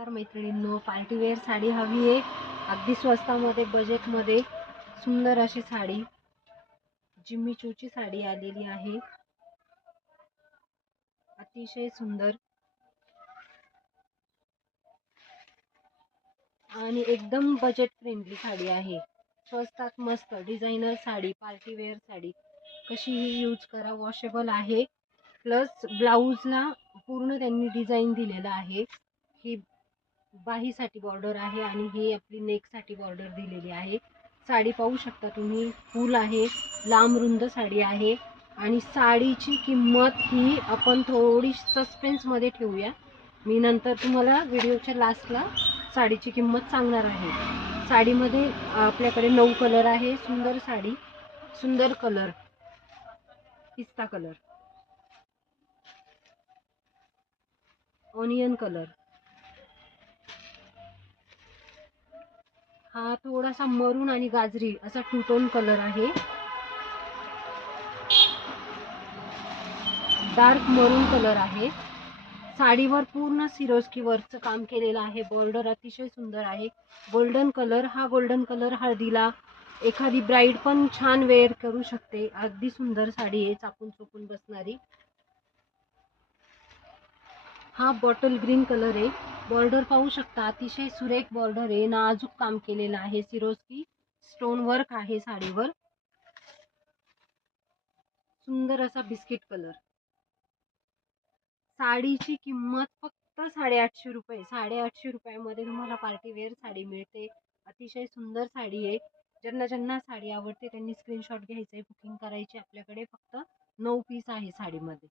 नमस्कार मैत्रिणींनो, पार्टीवेअर साडी हवी आहे अगदी स्वस्तामध्ये, बजेटमध्ये सुंदर अशी साडी, जिम्मी चूची साडी आलेली आहे। अतिशय सुंदर आणि एकदम बजेट फ्रेंडली साडी आहे। स्वस्तात मस्त डिझायनर साडी, पार्टीवेअर साडी कशीही यूज करा, वॉशेबल आहे। प्लस ब्लाऊजला पूर्ण त्यांनी डिझाईन दिलेलं आहे। ही बाहीसाठी बॉर्डर आहे आणि ही आपली नेकसाठी बॉर्डर दिलेली आहे। साडी पाहू शकता तुम्ही, फुल आहे, लांब रुंद साडी आहे। आणि साडीची किंमत ही आपण थोडी सस्पेन्समध्ये ठेवूया, मी नंतर तुम्हाला व्हिडिओच्या लास्टला साडीची किंमत सांगणार आहे। साडीमध्ये आपल्याकडे 9 कलर आहे। सुंदर साडी, सुंदर कलर, पिस्ता कलर, ऑनियन कलर, हा थोडासा मरून आणि गाजरी असा टू टोन कलर आहे। डार्क मरून कलर आहे। साडीवर पूर्ण सिरोस्की वर्कचं काम केलेलं आहे। बॉर्डर अतिशय सुंदर आहे। गोल्डन कलर, हा गोल्डन कलर हळदीला एखादी ब्राईड पण छान वेअर करू शकते। अगदी सुंदर साडी आहे, चापून चुकून बसणारी। हा बॉटल ग्रीन कलर आहे। बॉर्डर पाहू शकता, अतिशय सुरेख बॉर्डर आहे, नाजूक काम केलेलं आहे। सिरोस्की स्टोन वर्क आहे साडीवर। सुंदर असा बिस्किट कलर। साडीची किंमत फक्त 850 रुपये। 850 रुपयामध्ये तुम्हाला पार्टीवेअर साडी मिळते। अतिशय सुंदर साडी आहे। ज्यांना ज्यांना साडी आवडते त्यांनी स्क्रीनशॉट घ्यायचा आहे, बुकिंग करायची। आपल्याकडे फक्त 9 पीस आहे साडीमध्ये।